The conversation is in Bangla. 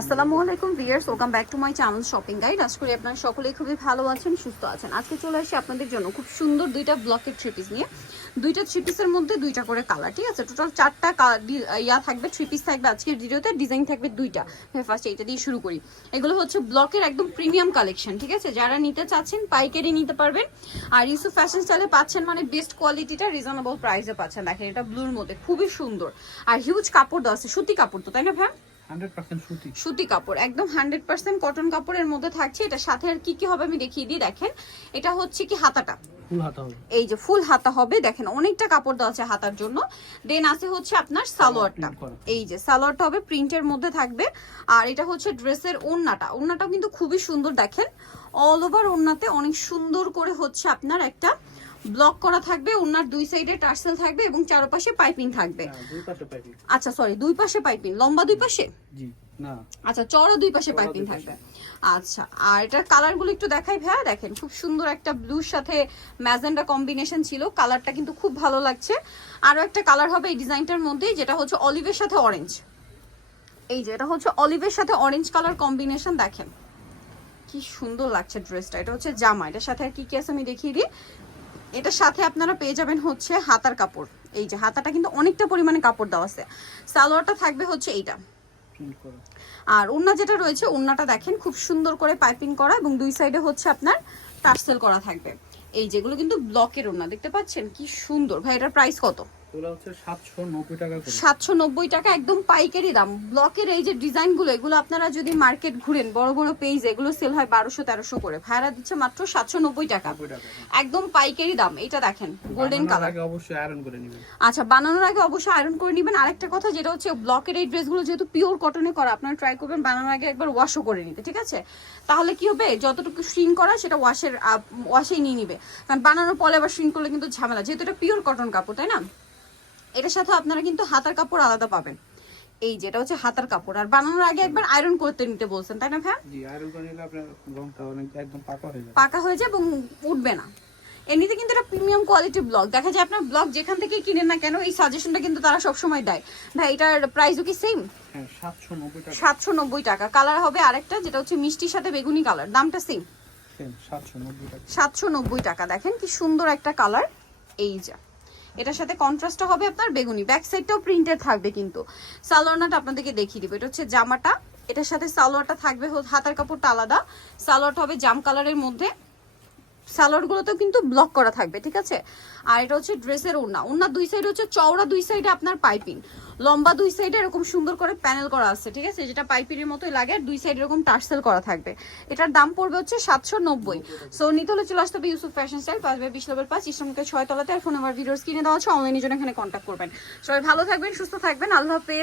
আসসালামু আলাইকুম viewers welcome back to my channel shopping guide. আশা করি আপনারা সকলেই খুবই ভালো আছেন, সুস্থ আছেন। আজকে চলে আসি আপনাদের জন্য খুব সুন্দর দুইটা ব্লকের থ্রি পিস নিয়ে। দুইটা থ্রি পিসের মধ্যে দুইটা করে কালার, ঠিক আছে? টোটাল চারটা ইয়া থাকবে, থ্রি পিস থাকবে আজকের ভিডিওতে, ডিজাইন থাকবে দুইটা। হ্যাঁ ফার্স্ট এইটা দিয়ে শুরু করি। এগুলো হচ্ছে ব্লকের একদম প্রিমিয়াম কালেকশন ঠিক আছে? যারা নিতে চাচ্ছেন, পাইকারি নিতে পারবেন। আর ইউসুফ ফ্যাশন স্টাইলে পাচ্ছেন মানে বেস্ট কোয়ালিটিটা রিজনেবল প্রাইসে পাচ্ছেন। দেখেন, এটা ব্লুর মধ্যে, খুবই সুন্দর। আর হিউজ কাপড় দেওয়া আছে, সুতি কাপড় তো, তাই না ভ্যাম সুতি। কাপড় একদম হান্ড্রেড পার্সেন্ট কটন কাপড়ের মধ্যে থাকছে। এটা সাথে আর কি কি হবে আমি দেখিয়ে দিই দেখেন। এটা হচ্ছে কি হাতাটা? এই যে ফুল হাতা হবে দেখেন অনেকটা কাপড় দেওয়া আছে হাতার জন্য। দেন আছে হচ্ছে আপনার সালোয়ারটা। এই যে সালোয়ারটা হবে প্রিন্টের মধ্যে থাকবে। আর এটা হচ্ছে ড্রেসের ওড়নাটা ওড়নাটাও কিন্তু খুবই সুন্দর দেখেন। অল ওভার ওড়নাতে অনেক সুন্দর করে হচ্ছে আপনার একটা ব্লক করা থাকবে ওনার দুই সাইডে টার্সেল থাকবে এবং চারপাশে পাইপিং থাকবে। আচ্ছা সরি দুই পাশে পাইপিং। লম্বা দুই পাশে? আচ্ছা চড়া দুই পাশে পাইপিং থাকবে। আচ্ছা আর এটার কালারগুলো একটু দেখাই ভাইয়া। দেখেন খুব সুন্দর একটা ব্লুর সাথে ম্যাজেন্ডা কম্বিনেশন ছিল। কালারটা কিন্তু খুব ভালো লাগছে। আরও একটা কালার হবে এই ডিজাইনটার মধ্যে যেটা হচ্ছে অলিভের সাথে অরেঞ্জ। এই যে এটা হচ্ছে অলিভের সাথে অরেঞ্জ কালার কম্বিনেশন দেখেন। কি সুন্দর লাগছে ড্রেসটা। এটা হচ্ছে জামা। এটার সাথে আর কি কি আছে আমি দেখিয়ে দিই। এটার সাথে আপনারা পেয়ে যাবেন হচ্ছে হাতার কাপড়। এই যে হাতাটা কিন্তু অনেকটা পরিমাণে কাপড় দেওয়া আছে। সালোয়ারটা থাকবে হচ্ছে এইটা। আর ওড়না যেটা রয়েছে ওড়নাটা দেখেন খুব সুন্দর করে পাইপিং করা এবং দুই সাইডে হচ্ছে আপনার টার্সেল করা থাকবে। এই যেগুলো কিন্তু ব্লকের ওড়না দেখতে পাচ্ছেন? কি সুন্দর। ভাই এটার প্রাইস কত? সাতশো নব্বই টাকা একদম পাইকারি দাম। ব্লকের এই যে ডিজাইনগুলো এগুলো আপনারা যদি মার্কেট ঘুরেন বড় বড় পেজ এগুলো সেল হয় বারোশো তেরোশো করে। ভাইরা দিচ্ছে মাত্র সাতশো নব্বই টাকা। একদম পাইকারি দাম এটা দেখেন গোল্ডেন কালার আয়রন করে নেবেন। আচ্ছা বানানোর আগে অবশ্যই আয়রন করে নেবেন। আরেকটা কথা যেটা হচ্ছে ব্লকের এই ড্রেসগুলো যেহেতু পিওর কটনে করা আপনারা ট্রাই করবেন বানানোর আগে একবার ওয়াশও করে নিতে ঠিক আছে? তাহলে কি হবে যতটুকু শ্রিন করা সেটা ওয়াশের ওয়াশেই নিয়ে নিবে। কারণ বানানোর পরে আবার শ্রিন করলে কিন্তু ঝামেলা যেহেতু এটা পিওর কটন কাপড় তাই না? এটার সাথে আপনারা কিন্তু হাতার কাপড় আলাদা পাবেন। এই যেটা হচ্ছে হাতার কাপড়। আর বানানোর আগে একবার আয়রন করতে নিতে বলছেন তাই না ভাই জি আয়রন করে নিলে আপনার রংটা অনেক একদম পাকা হয়ে যাবে। পাকা হয়ে যায় এবং উঠবে না। এমনিতে কিন্তু এটা প্রিমিয়াম কোয়ালিটি ব্লগ দেখা যায় আপনার ব্লগ যেখান থেকে কিনেন না কেন এই সাজেশনটা কিন্তু তারা সবসময় দেয়। ভাই এটার প্রাইসও কি সেম হ্যাঁ সাতশো নব্বই টাকা। কালার হবে আরেকটা যেটা হচ্ছে মিষ্টির সাথে বেগুনি কালার দামটা সেম সাতশো নব্বই টাকা। দেখেন কি সুন্দর একটা কালার এই যা। এটার সাথে কন্ট্রাস্টটা হবে আপনার বেগুনি। ব্যাক সাইডটাও প্রিন্টেড থাকবে কিন্তু। সালোয়ারটা আপনাদেরকে দেখিয়ে দিব। এটা হচ্ছে জামাটা। এটার সাথে সালোয়ারটা থাকবে হাতার কাপড়টা আলাদা। সালোয়ারটা হবে জাম কালারের মধ্যে। সালোয়ারগুলোতেও কিন্তু ব্লক করা থাকবে, ঠিক আছে? আর এটা হচ্ছে ড্রেসের ওড়না ওড়না দুই সাইড হচ্ছে চওড়া, দুই সাইডে আপনার পাইপিং। লম্বা দুই সাইডে এরকম সুন্দর করে প্যানেল করা আছে, ঠিক আছে? যেটা পাইপিংয়ের মতোই লাগে দুই সাইডে এরকম টার্সেল করা থাকবে। এটার দাম পড়বে হচ্ছে সাতশো নব্বই। সো নিতে হলে চলে আসতে হবে ইউসুফ ফ্যাশন স্টাইল পাঁচ বাই বিশ লেভেল পাঁচ ইসলামকে ছয় তলাতে, আর ফোন নাম্বার ভিডিওস কিনে দেওয়া আছে অনলাইনের জন্য এখানে কন্ট্যাক্ট করবেন। সবাই ভালো থাকবেন, সুস্থ থাকবেন, আল্লাহ হাফেজ।